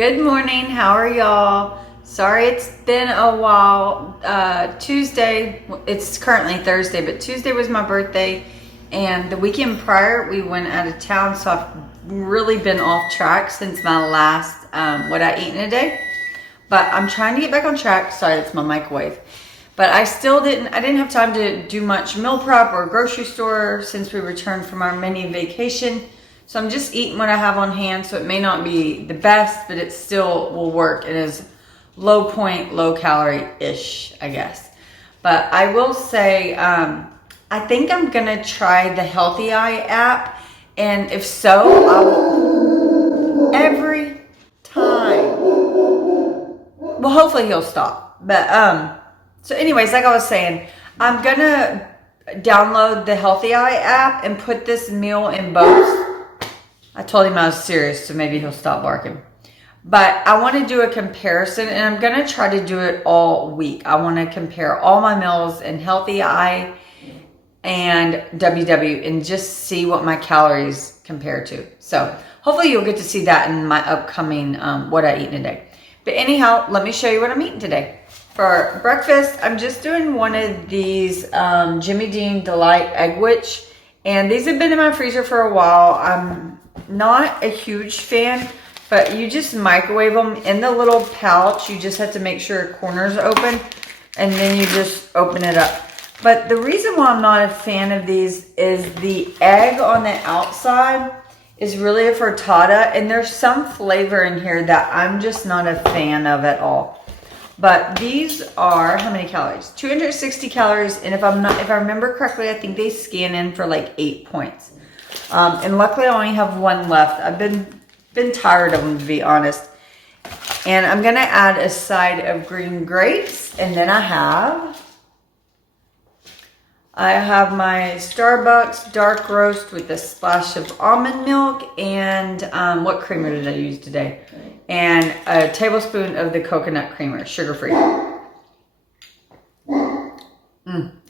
Good morning. How are y'all? Sorry it's been a while. Tuesday, it's currently Thursday, but Tuesday was my birthday, and the weekend prior we went out of town, so I've really been off track since my last what I eat in a day. But I'm trying to get back on track. Sorry, that's my microwave. But I didn't have time to do much meal prep or grocery store since we returned from our mini vacation. So I'm just eating what I have on hand, so it may not be the best, but it still will work. It is low point, low calorie-ish, I guess. But I will say, I think I'm gonna try the Healthi app, and if so, I will every time. Well, hopefully he'll stop. But so anyways, like I was saying, I'm gonna download the Healthi app and put this meal in both. I told him I was serious, so maybe he'll stop barking. But I want to do a comparison, and I'm going to try to do it all week. I want to compare all my meals in Healthi and WW and just see what my calories compare to. So hopefully you'll get to see that in my upcoming what I eat in a day. But anyhow, let me show you what I'm eating today. For breakfast, I'm just doing one of these Jimmy Dean Delight Egg Witch. And these have been in my freezer for a while. I'm not a huge fan, but you just microwave them in the little pouch. You just have to make sure the corners are open, and then you just open it up. But the reason why I'm not a fan of these is the egg on the outside is really a frittata, and there's some flavor in here that I'm just not a fan of at all. But these are, how many calories? 260 calories, and if I remember correctly, I think they scan in for like 8 points. And luckily I only have one left. I've been tired of them, to be honest. And I'm gonna add a side of green grapes, and then I have my Starbucks dark roast with a splash of almond milk, and what creamer did I use today? And a tablespoon of the coconut creamer, sugar-free.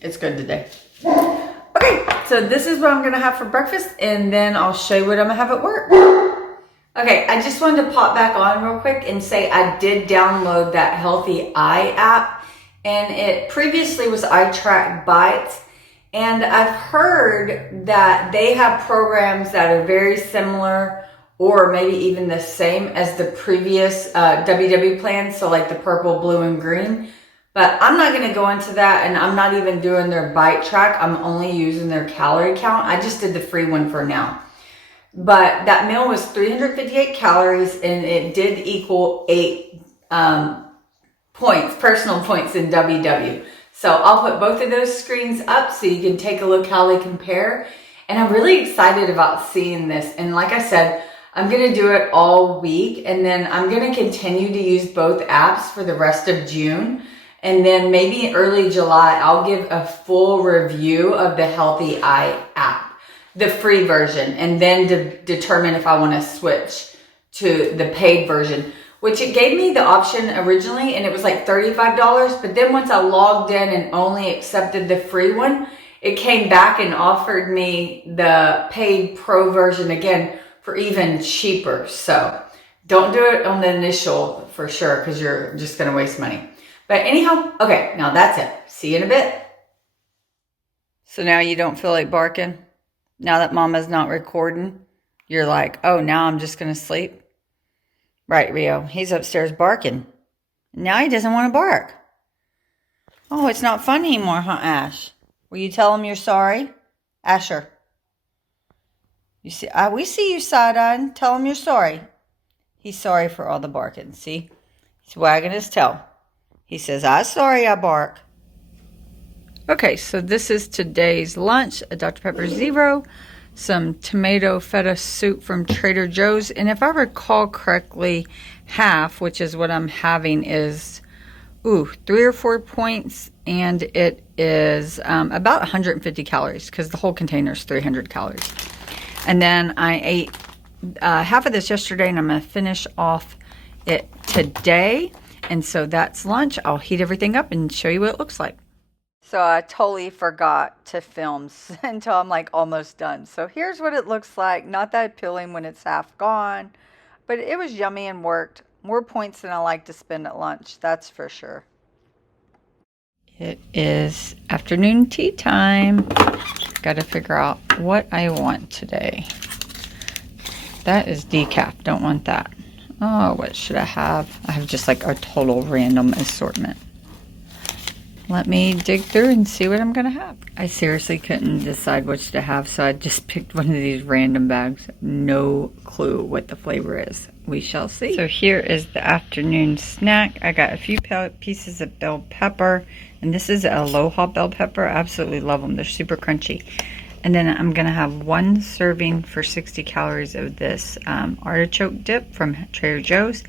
It's good today. Okay, so this is what I'm gonna have for breakfast, and then I'll show you what I'm gonna have at work. Okay, I just wanted to pop back on real quick and say I did download that Healthi app, and it previously was iTrack Bites, and I've heard that they have programs that are very similar or maybe even the same as the previous WW plans, so like the purple, blue, and green. But I'm not going to go into that, and I'm not even doing their bite track. I'm only using their calorie count. I just did the free one for now. But that meal was 358 calories, and it did equal 8 points, personal points in WW. So I'll put both of those screens up so you can take a look how they compare. And I'm really excited about seeing this. And like I said, I'm going to do it all week, and then I'm going to continue to use both apps for the rest of June. And then maybe early July, I'll give a full review of the Healthi app, the free version, and then to determine if I want to switch to the paid version, which it gave me the option originally, and it was like $35. But then once I logged in and only accepted the free one, it came back and offered me the paid pro version again for even cheaper. So don't do it on the initial for sure, because you're just going to waste money. But anyhow, okay, now that's it. See you in a bit. So now you don't feel like barking? Now that Mama's not recording, you're like, oh, now I'm just going to sleep? Right, Rio. He's upstairs barking. Now he doesn't want to bark. Oh, it's not fun anymore, huh, Ash? Will you tell him you're sorry? Asher. You see, we see you side-eyeing. Tell him you're sorry. He's sorry for all the barking. See? He's wagging his tail. He says, I'm sorry I bark. Okay, so this is today's lunch, a Dr. Pepper Zero, some tomato feta soup from Trader Joe's. And if I recall correctly, half, which is what I'm having, is, 3 or 4 points. And it is about 150 calories, because the whole container is 300 calories. And then I ate half of this yesterday, and I'm going to finish off it today. And so that's lunch. I'll heat everything up and show you what it looks like. So I totally forgot to film until I'm like almost done. So here's what it looks like. Not that appealing when it's half gone, but it was yummy and worked. More points than I like to spend at lunch, that's for sure. It is afternoon tea time. Got to figure out what I want today. That is decaf. Don't want that. Oh, what should I have? I have just like a total random assortment. Let me dig through and see what I'm going to have. I seriously couldn't decide which to have, so I just picked one of these random bags. No clue what the flavor is. We shall see. So here is the afternoon snack. I got a few pieces of bell pepper, and this is Aloha bell pepper. I absolutely love them. They're super crunchy. And then I'm going to have 1 serving for 60 calories of this artichoke dip from Trader Joe's.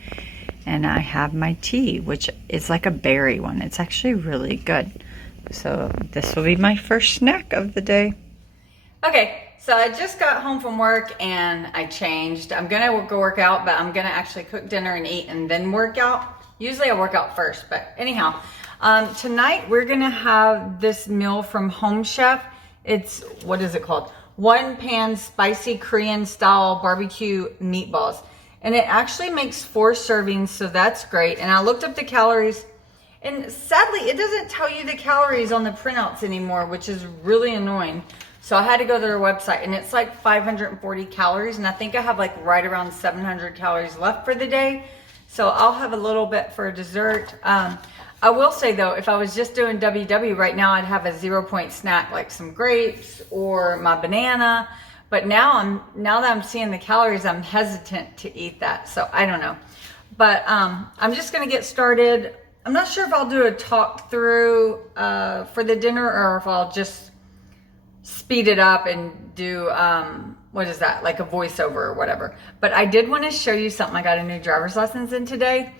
And I have my tea, which is like a berry one. It's actually really good. So this will be my first snack of the day. Okay, so I just got home from work and I changed. I'm going to go work out, but I'm going to actually cook dinner and eat and then work out. Usually I work out first, but anyhow. Tonight we're going to have this meal from Home Chef. It's, what is it called? 1 pan spicy Korean style barbecue meatballs. And it actually makes 4 servings, so that's great. And I looked up the calories, and sadly, it doesn't tell you the calories on the printouts anymore, which is really annoying. So I had to go to their website, and it's like 540 calories, and I think I have like right around 700 calories left for the day. So I'll have a little bit for dessert. I will say though, if I was just doing WW right now, I'd have a 0-point snack like some grapes or my banana. But now that I'm seeing the calories, I'm hesitant to eat that. So I don't know. But I'm just going to get started. I'm not sure if I'll do a talk through for the dinner or if I'll just speed it up and do, what is that? Like a voiceover or whatever. But I did want to show you something. I got a new driver's license in today.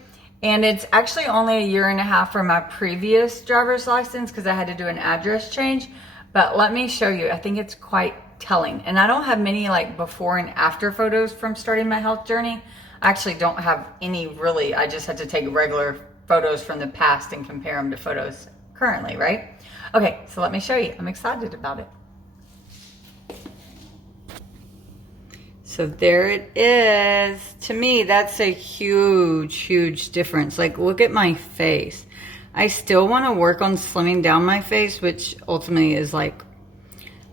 And it's actually only 1.5 years from my previous driver's license because I had to do an address change. But let me show you. I think it's quite telling. And I don't have many like before and after photos from starting my health journey. I actually don't have any really. I just had to take regular photos from the past and compare them to photos currently, right? Okay, so let me show you. I'm excited about it. So there it is. To me, that's a huge, huge difference. Like, look at my face. I still want to work on slimming down my face, which ultimately is like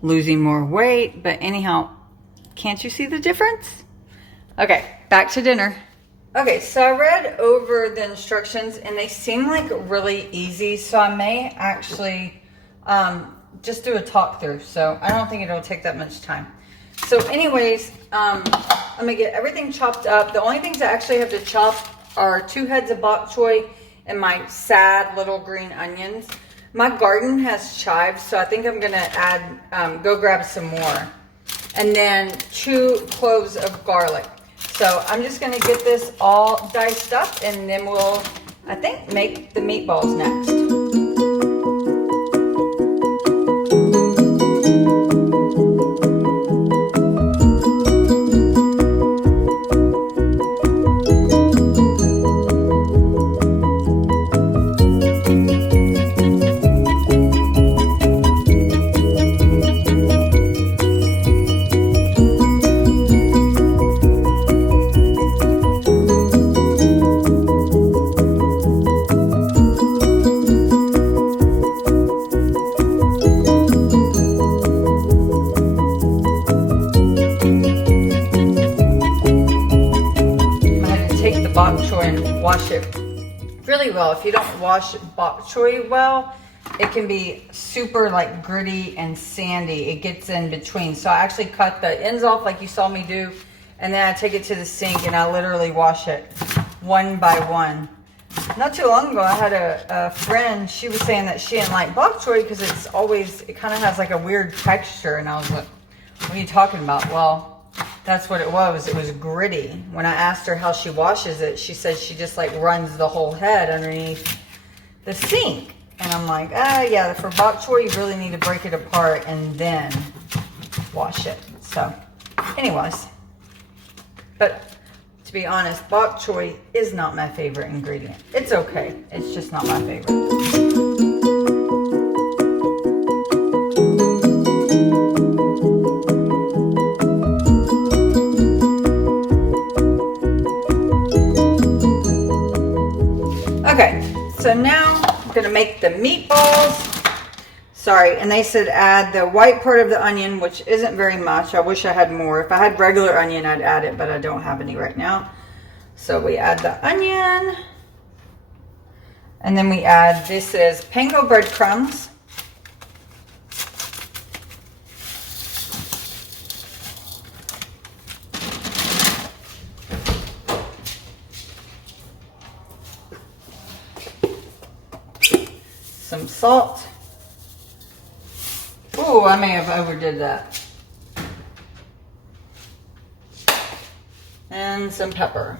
losing more weight. But anyhow, can't you see the difference? Okay, back to dinner. Okay, so I read over the instructions and they seem like really easy. So I may actually just do a talk through. So I don't think it'll take that much time. So anyways, I'm gonna get everything chopped up. The only things I actually have to chop are 2 heads of bok choy and my sad little green onions. My garden has chives, so I think I'm gonna add, go grab some more. And then 2 cloves of garlic. So I'm just gonna get this all diced up and then we'll, I think, make the meatballs next. Wash it really well. If you don't wash bok choy well, it can be super like gritty and sandy. It gets in between. So I actually cut the ends off like you saw me do, and then I take it to the sink and I literally wash it one by one. Not too long ago, I had a friend. She was saying that she didn't like bok choy because it kind of has like a weird texture, and I was like, what are you talking about? Well, that's what it was. It was gritty. When I asked her how she washes it, she said she just like runs the whole head underneath the sink. And I'm like, yeah, for bok choy, you really need to break it apart and then wash it. So anyways, but to be honest, bok choy is not my favorite ingredient. It's okay. It's just not my favorite. So now I'm gonna make the meatballs. Sorry, and they said add the white part of the onion, which isn't very much. I wish I had more. If I had regular onion, I'd add it, but I don't have any right now. So we add the onion. And then we add, this is panko breadcrumbs. Some salt. Oh, I may have overdid that. And some pepper.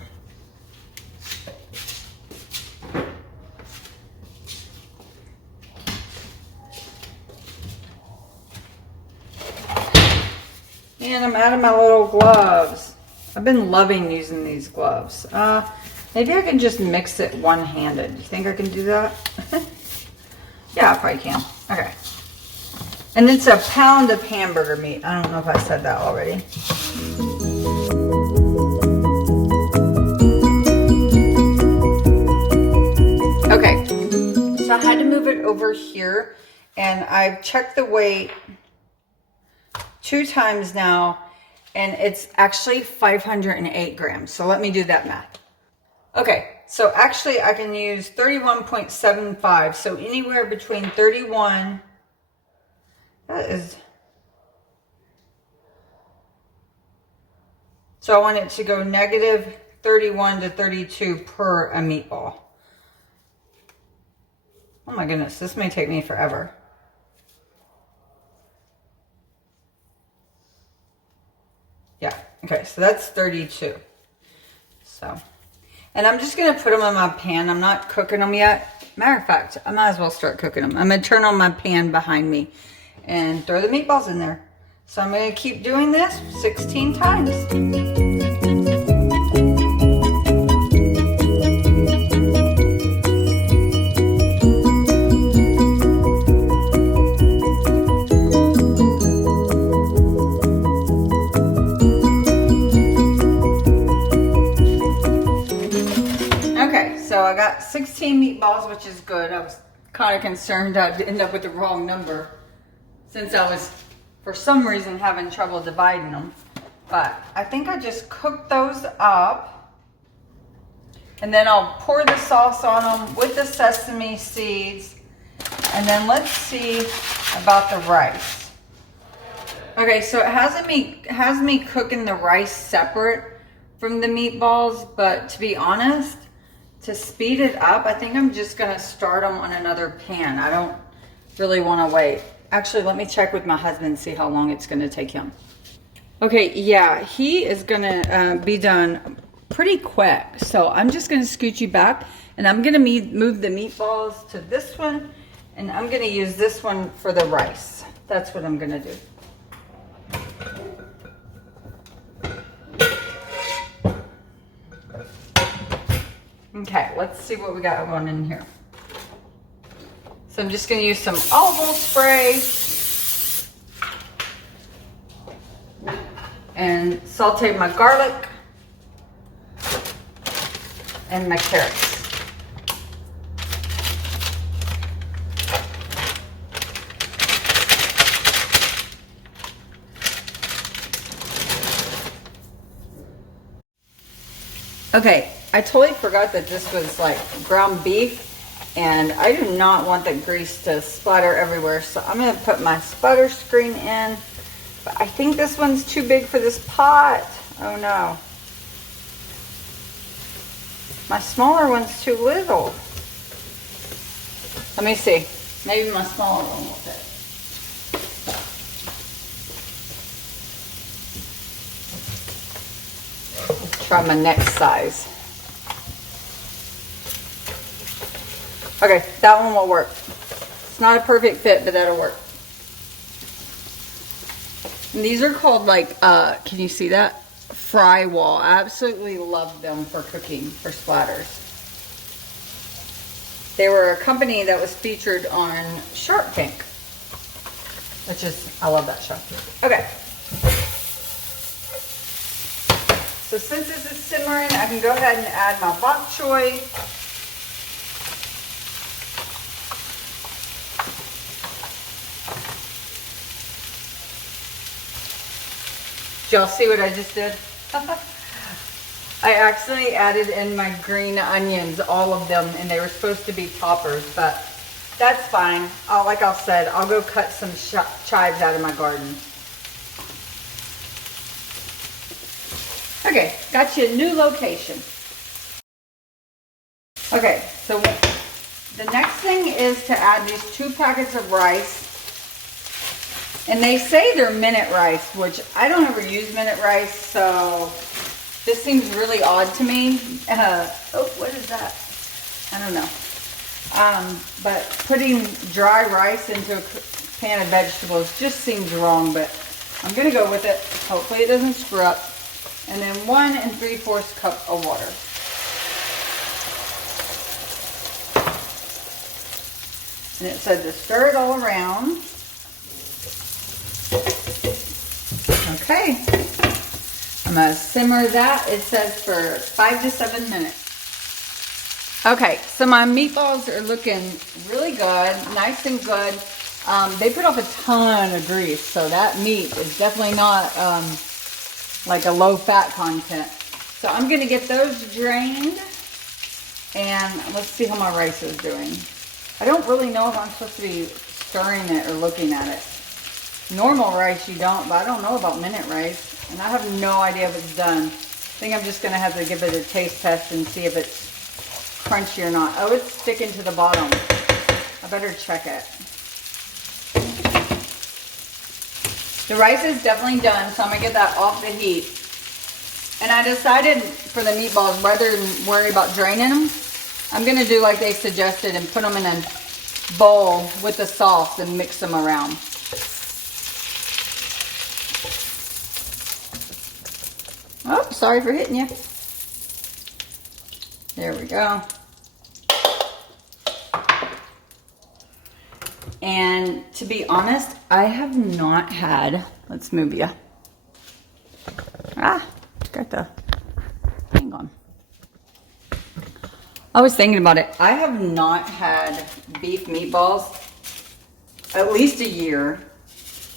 And I'm out of my little gloves. I've been loving using these gloves. Maybe I can just mix it one-handed. You think I can do that? Yeah, I probably can. Okay. And it's a pound of hamburger meat. I don't know if I said that already. Okay. So I had to move it over here, and I've checked the weight 2 times now, and it's actually 508 grams. So let me do that math. Okay, so actually I can use 31.75. So anywhere between 31, that is, so I want it to go negative 31 to 32 per a meatball. Oh my goodness, this may take me forever. Yeah, okay, so that's 32. So, and I'm just gonna put them in my pan. I'm not cooking them yet. Matter of fact, I might as well start cooking them. I'm gonna turn on my pan behind me and throw the meatballs in there. So I'm gonna keep doing this 16 times. So I got 16 meatballs, which is good. I was kind of concerned I'd end up with the wrong number since I was, for some reason, having trouble dividing them. But I think I just cooked those up. And then I'll pour the sauce on them with the sesame seeds. And then let's see about the rice. Okay, so it has me cooking the rice separate from the meatballs, but to be honest, to speed it up, I think I'm just gonna start them on another pan. I don't really wanna wait. Actually, let me check with my husband, see how long it's gonna take him. Okay, yeah, he is gonna be done pretty quick. So I'm just gonna scoot you back, and I'm gonna move the meatballs to this one, and I'm gonna use this one for the rice. That's what I'm gonna do. Okay, let's see what we got going in here. So I'm just going to use some olive oil spray and saute my garlic and my carrots. Okay. I totally forgot that this was like ground beef, and I do not want the grease to splatter everywhere, so I'm going to put my sputter screen in, but I think this one's too big for this pot. Oh no. My smaller one's too little. Let me see. Maybe my smaller one will fit. Let's try my next size. Okay, that one will work. It's not a perfect fit, but that'll work. And these are called like, can you see that? Fry wall. I absolutely love them for cooking, for splatters. They were a company that was featured on Shark Tank, which is, I love that show. Okay. So since this is simmering, I can go ahead and add my bok choy. y'all see what I just did? I accidentally added in my green onions, all of them, and they were supposed to be toppers, but that's fine. Like I said, I'll go cut some chives out of my garden. Okay, got you a new location. Okay, so the next thing is to add these 2 packets of rice. And they say they're minute rice, which I don't ever use minute rice, so this seems really odd to me. Oh, what is that? I don't know. But putting dry rice into a pan of vegetables just seems wrong, but I'm going to go with it. Hopefully it doesn't screw up. And then 1 3/4 cup of water. And it said to stir it all around. Okay. I'm going to simmer that, it says, for 5 to 7 minutes. Okay, so my meatballs are looking really good, nice and good. They put off a ton of grease, so that meat is definitely not like a low fat content. So I'm going to get those drained, and let's see how my rice is doing. I don't really know if I'm supposed to be stirring it or looking at it. Normal rice you don't, but I don't know about minute rice, and I have no idea if it's done. I think I'm just going to have to give it a taste test and see if it's crunchy or not. Oh, it's sticking to the bottom. I better check it. The rice is definitely done, so I'm going to get that off the heat. And I decided for the meatballs, rather than worry about draining them, I'm going to do like they suggested and put them in a bowl with the sauce and mix them around. Oh, sorry for hitting you. There we go. And to be honest, I have not had, let's move you. Got the, hang on. I was thinking about it. I have not had beef meatballs at least a year.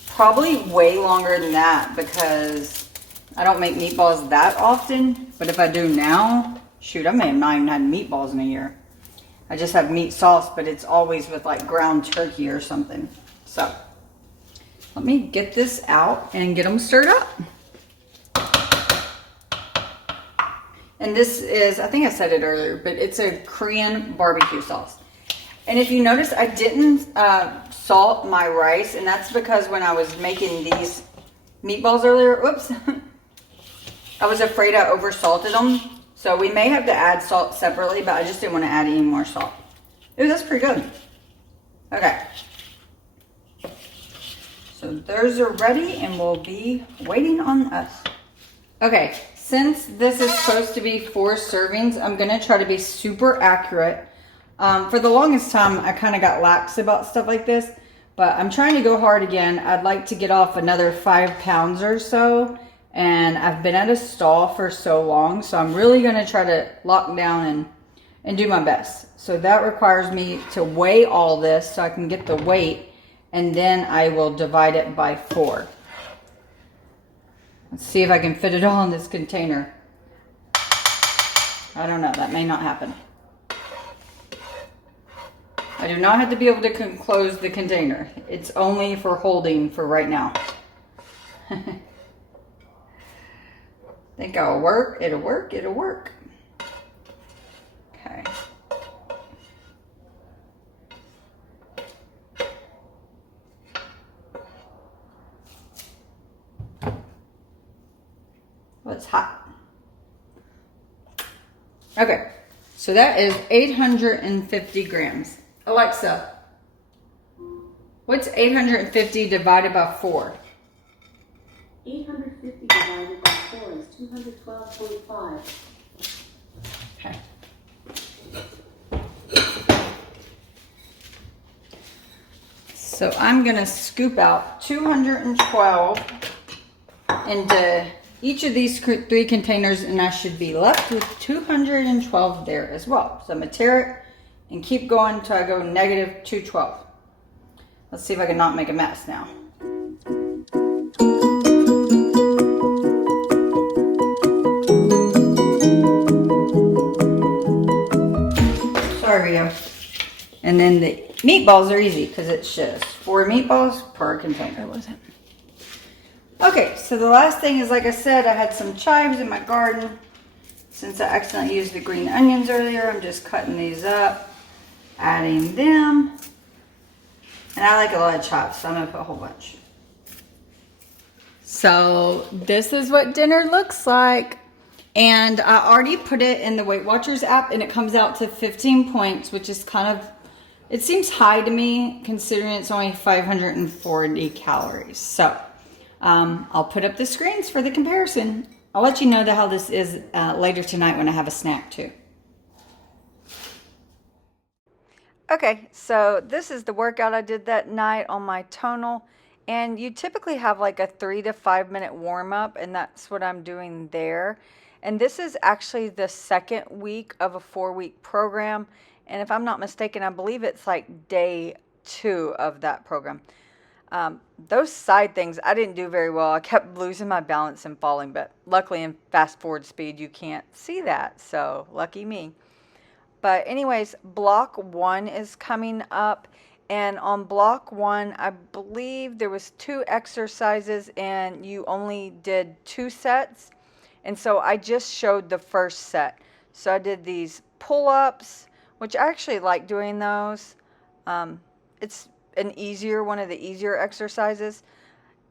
Probably way longer than that because I don't make meatballs that often. But if I do now, shoot, I may have not even had meatballs in a year. I just have meat sauce, but it's always with like ground turkey or something. So let me get this out and get them stirred up. And this is, I think I said it earlier, but it's a Korean barbecue sauce. And if you notice, I didn't salt my rice, and that's because when I was making these meatballs earlier, whoops, I was afraid I over-salted them. So we may have to add salt separately, but I just didn't want to add any more salt. Ooh, that's pretty good. Okay. So those are ready, and we'll be waiting on us. Okay. Since this is supposed to be 4 servings, I'm going to try to be super accurate. For the longest time, I kind of got lax about stuff like this, but I'm trying to go hard again. I'd like to get off another 5 pounds or so, and I've been at a stall for so long, so I'm really going to try to lock down and do my best. So that requires me to weigh all this so I can get the weight, and then I will divide it by 4. Let's see if I can fit it all in this container. I don't know, that may not happen. I do not have to be able to close the container. It's only for holding for right now. Think I'll work, it'll work, it'll work. Okay. Well, it's hot. Okay, so that is 850 grams. Alexa, what's 850 divided by 4? 850 divided by 4 is 212.5. Okay. So I'm going to scoop out 212 into each of these 3 containers, and I should be left with 212 there as well. So I'm going to tear it and keep going until I go negative 212. Let's see if I can not make a mess now. we go. And then the meatballs are easy because it's just 4 meatballs per container. It wasn't. Okay, so the last thing is, like I said, I had some chives in my garden. Since I accidentally used the green onions earlier, I'm just cutting these up, adding them. And I like a lot of chives, so I'm gonna put a whole bunch. So this is what dinner looks like. And I already put it in the Weight Watchers app, and it comes out to 15 points, which is kind of, it seems high to me considering it's only 540 calories. So I'll put up the screens for the comparison. I'll let you know how this is later tonight when I have a snack too. Okay, so this is the workout I did that night on my Tonal. And you typically have like a 3 to 5 minute warm up, and that's what I'm doing there. And this is actually the second week of a 4-week program. And if I'm not mistaken, I believe it's like day 2 of that program. Those side things, I didn't do very well. I kept losing my balance and falling, but luckily in fast forward speed, you can't see that. So lucky me. But anyways, block 1 is coming up. And on block 1, I believe there was 2 exercises and you only did 2 sets. And so I just showed the first set. So I did these pull-ups, which I actually like doing those. It's one of the easier exercises.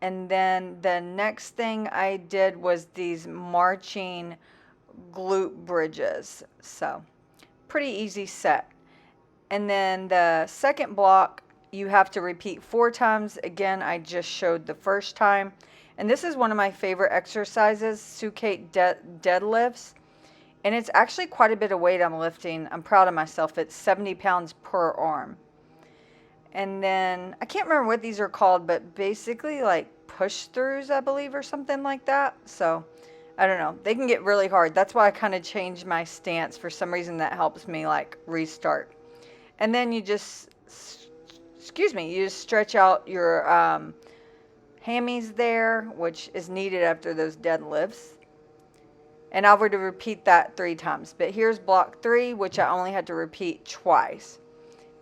And then the next thing I did was these marching glute bridges. So pretty easy set. And then the second block, you have to repeat 4 times. Again, I just showed the first time. And this is one of my favorite exercises, Sucate deadlifts. And it's actually quite a bit of weight I'm lifting. I'm proud of myself. It's 70 pounds per arm. And then, I can't remember what these are called, but basically like push-throughs, I believe, or something like that. So, I don't know. They can get really hard. That's why I kind of changed my stance. For some reason, that helps me like restart. And then you just, you just stretch out your hammies there, which is needed after those deadlifts. And I were to repeat that 3 times. But here's block 3, which I only had to repeat twice.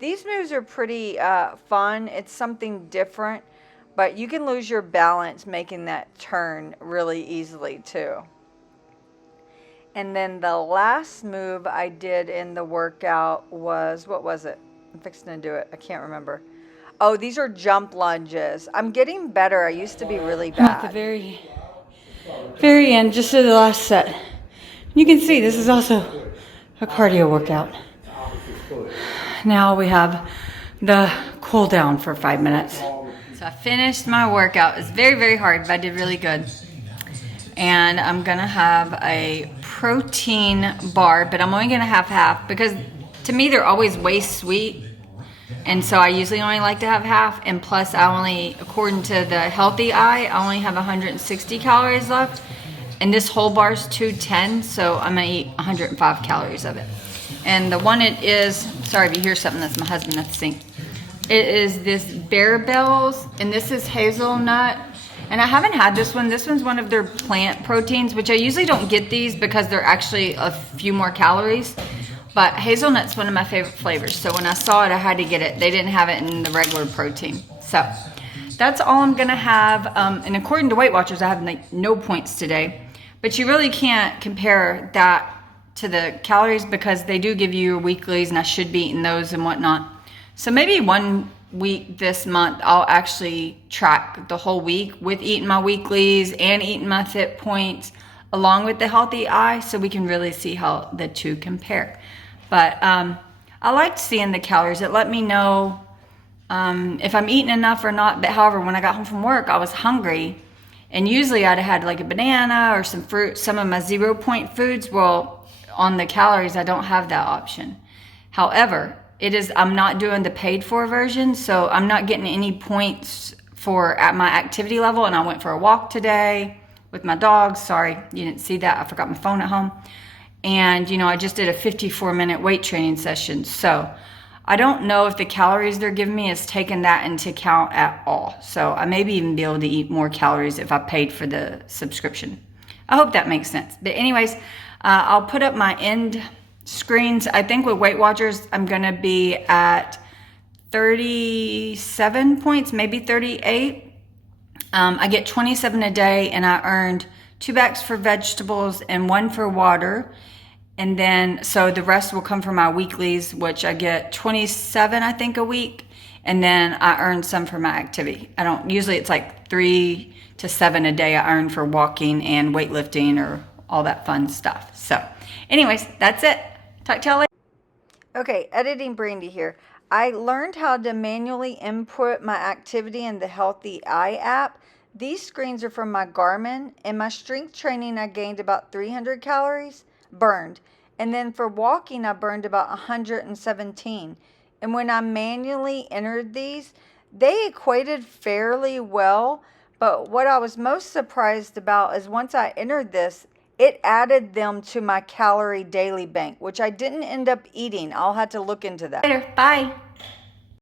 These moves are pretty fun. It's something different, but you can lose your balance making that turn really easily too. And then the last move I did in the workout was, what was it? I'm fixing to do it. I can't remember. Oh, these are jump lunges. I'm getting better. I used to be really bad. At the very end, just to the last set. You can see this is also a cardio workout. Now we have the cool down for 5 minutes. So I finished my workout. It's very, very hard, but I did really good. And I'm gonna have a protein bar, but I'm only gonna have half because to me they're always way sweet. And so I usually only like to have half. And plus I only, according to the Healthi I only have 160 calories left. And this whole bar is 210, so I'm gonna eat 105 calories of it. And the one it is, sorry if you hear something, that's my husband at the sink. It is this Bear Bells, and this is hazelnut. And I haven't had this one. This one's one of their plant proteins, which I usually don't get these because they're actually a few more calories. But hazelnut's one of my favorite flavors. So when I saw it, I had to get it. They didn't have it in the regular protein. So that's all I'm gonna have. And according to Weight Watchers, I have like no points today. But you really can't compare that to the calories because they do give you your weeklies, and I should be eating those and whatnot. So maybe one week this month I'll actually track the whole week with eating my weeklies and eating my fit points along with the Healthi I, so we can really see how the two compare. But I liked seeing the calories. It let me know if I'm eating enough or not. But however, when I got home from work, I was hungry, and usually I'd have had like a banana or some fruit, some of my 0 point foods. Well, on the calories, I don't have that option. However, I'm not doing the paid for version, so I'm not getting any points for at my activity level. And I went for a walk today with my dogs. Sorry, you didn't see that. I forgot my phone at home. And, I just did a 54-minute weight training session. So I don't know if the calories they're giving me is taking that into account at all. So I maybe even be able to eat more calories if I paid for the subscription. I hope that makes sense. But anyways, I'll put up my end screens, I think with Weight Watchers, I'm going to be at 37 points, maybe 38. I get 27 a day, and I earned 2 bags for vegetables and 1 for water. And then, so the rest will come from my weeklies, which I get 27, I think, a week. And then I earn some for my activity. Usually it's like 3 to 7 a day I earn for walking and weightlifting or all that fun stuff. So anyways, that's it. Talk to y'all later. Okay, editing Brandy here. I learned how to manually input my activity in the Healthi app. These screens are from my Garmin. In my strength training, I gained about 300 calories burned. And then for walking, I burned about 117. And when I manually entered these, they equated fairly well. But what I was most surprised about is once I entered this, it added them to my calorie daily bank, which I didn't end up eating. I'll have to look into that. Later. Bye.